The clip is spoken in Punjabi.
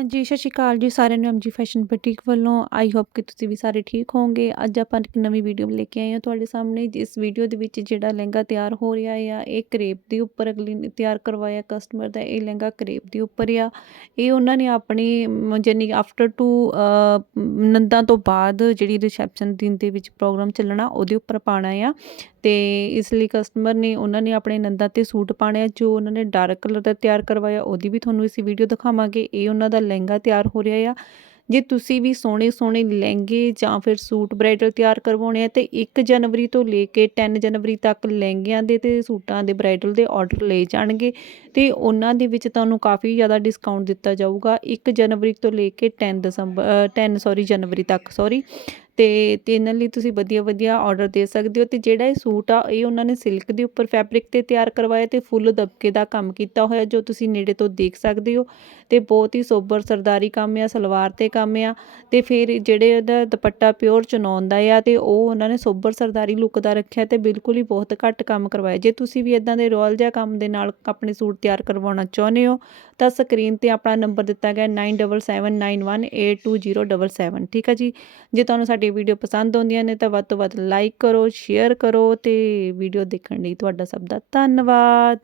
ਹਾਂਜੀ ਸਤਿ ਸ਼੍ਰੀ ਅਕਾਲ ਜੀ ਸਾਰਿਆਂ ਨੂੰ ਐਮਜੀ ਫੈਸ਼ਨ ਬੁਟੀਕ ਵੱਲੋਂ। ਆਈ ਹੋਪ ਕਿ ਤੁਸੀਂ ਵੀ ਸਾਰੇ ਠੀਕ ਹੋਵੋਗੇ। ਅੱਜ ਆਪਾਂ ਇੱਕ ਨਵੀਂ ਵੀਡੀਓ ਲੈ ਕੇ ਆਏ ਹਾਂ ਤੁਹਾਡੇ ਸਾਹਮਣੇ। ਇਸ ਵੀਡੀਓ ਦੇ ਵਿੱਚ ਜਿਹੜਾ ਲਹਿੰਗਾ ਤਿਆਰ ਹੋ ਰਿਹਾ ਆ ਇਹ ਕਰੇਪ ਦੇ ਉੱਪਰ ਅਗਲੀ ਤਿਆਰ ਕਰਵਾਇਆ ਕਸਟਮਰ ਦਾ ਇਹ ਲਹਿੰਗਾ ਕਰੇਪ ਦੇ ਉੱਪਰ ਆ। ਇਹ ਉਹਨਾਂ ਨੇ ਆਪਣੀ ਮ, ਜਾਣੀ ਆਫਟਰ ਟੂ ਨੰਦਾਂ ਤੋਂ ਬਾਅਦ ਜਿਹੜੀ ਰਿਸੈਪਸ਼ਨ ਦਿਨ ਦੇ ਵਿੱਚ ਪ੍ਰੋਗਰਾਮ ਚੱਲਣਾ ਉਹਦੇ ਉੱਪਰ ਪਾਣਾ ਆ। ਤੇ ਇਸ ਲਈ ਕਸਟਮਰ ਨੇ, ਉਹਨਾਂ ਨੇ ਆਪਣੇ ਨੰਦਾਂ ਤੇ ਸੂਟ ਪਾਣੇ ਆ, ਜੋ ਉਹਨਾਂ ਨੇ ਡਾਰਕ ਕਲਰ ਦਾ ਤਿਆਰ ਕਰਵਾਇਆ, ਉਹਦੀ ਵੀ ਤੁਹਾਨੂੰ ਇਸ ਵੀਡੀਓ ਦਿਖਾਵਾਂਗੇ। ਇਹ ਉਹਨਾਂ ਦਾ ਲਹਿੰਗਾ ਤਿਆਰ ਹੋ ਰਿਹਾ ਆ। ਜੇ ਤੁਸੀਂ ਵੀ ਸੋਹਣੇ ਸੋਹਣੇ ਲਹਿੰਗੇ ਜਾਂ ਫਿਰ ਸੂਟ ਬ੍ਰਾਈਡਲ ਤਿਆਰ ਕਰਵਾਉਣੇ ਆ, ਤੇ 1 ਜਨਵਰੀ ਤੋਂ ਲੈ ਕੇ 10 ਜਨਵਰੀ ਤੱਕ ਲਹਿੰਗਿਆਂ ਦੇ ਤੇ ਸੂਟਾਂ ਦੇ ਬ੍ਰਾਈਡਲ ਦੇ ਆਰਡਰ ਲਏ ਜਾਣਗੇ। ਤੇ ਉਹਨਾਂ ਦੇ ਵਿੱਚ ਤੁਹਾਨੂੰ ਕਾਫੀ ਜ਼ਿਆਦਾ ਡਿਸਕਾਊਂਟ ਦਿੱਤਾ ਜਾਊਗਾ। 1 ਜਨਵਰੀ ਤੋਂ ਲੈ ਕੇ 10 ਦਸੰਬਰ 10 ਸੌਰੀ ਜਨਵਰੀ ਤੱਕ ਸੌਰੀ ਤੇ ਤੇ ਇਹਨਾਂ ਲਈ ਤੁਸੀਂ ਵਧੀਆ ਵਧੀਆ ਆਰਡਰ ਦੇ ਸਕਦੇ ਹੋ ਤੇ ਜਿਹੜਾ ਇਹ ਸੂਟ ਆ, ਇਹ ਉਹਨਾਂ ਨੇ ਸਿਲਕ ਦੇ ਉੱਪਰ ਫੈਬਰਿਕ ਤੇ ਤਿਆਰ ਕਰਵਾਇਆ ਤੇ ਫੁੱਲ ਦਬਕੇ ਦਾ ਕੰਮ ਕੀਤਾ ਹੋਇਆ ਜੋ ਤੁਸੀਂ ਨੇੜੇ ਤੋਂ ਦੇਖ ਸਕਦੇ ਹੋ ਤੇ ਬਹੁਤ ਹੀ ਸੋਬਰ ਸਰਦਾਰੀ ਕੰਮ ਆ, ਸਲਵਾਰ ਤੇ ਕੰਮ ਆ ਤੇ ਫਿਰ ਜਿਹੜੇ ਉਹਦਾ ਦੁਪੱਟਾ ਪਿਓਰ ਚਨੌਨ ਦਾ ਆ ਤੇ ਉਹ ਉਹਨਾਂ ਨੇ ਸੋਬਰ ਸਰਦਾਰੀ ਲੁੱਕ ਦਾ ਰੱਖਿਆ ਤੇ ਬਿਲਕੁਲ ਹੀ ਬਹੁਤ ਘੱਟ ਕੰਮ ਕਰਵਾਇਆ। ਜੇ ਤੁਸੀਂ ਵੀ ਇਦਾਂ ਦੇ ਰੋਲ ਜਿਹਾ ਕੰਮ ਦੇ ਨਾਲ ਆਪਣੇ ਸੂਟ ਤਿਆਰ ਕਰਵਾਉਣਾ ਚਾਹੁੰਦੇ ਹੋ ਤਾਂ ਸਕਰੀਨ ਤੇ ਆਪਣਾ ਨੰਬਰ ਦਿੱਤਾ ਗਿਆ 9779182077 ਠੀਕ ਹੈ ਜੀ? ਜੇ ਤੁਹਾਨੂੰ ਸਾਡੀ ਵੀਡੀਓ ਪਸੰਦ ਆਉਂਦੀਆਂ ਨੇ ਤਾਂ ਵੱਧ ਤੋਂ ਵੱਧ ਲਾਈਕ ਕਰੋ ਸ਼ੇਅਰ ਕਰੋ ਤੇ ਵੀਡੀਓ ਦੇਖਣ ਲਈ ਤੁਹਾਡਾ ਸਭ ਦਾ ਧੰਨਵਾਦ।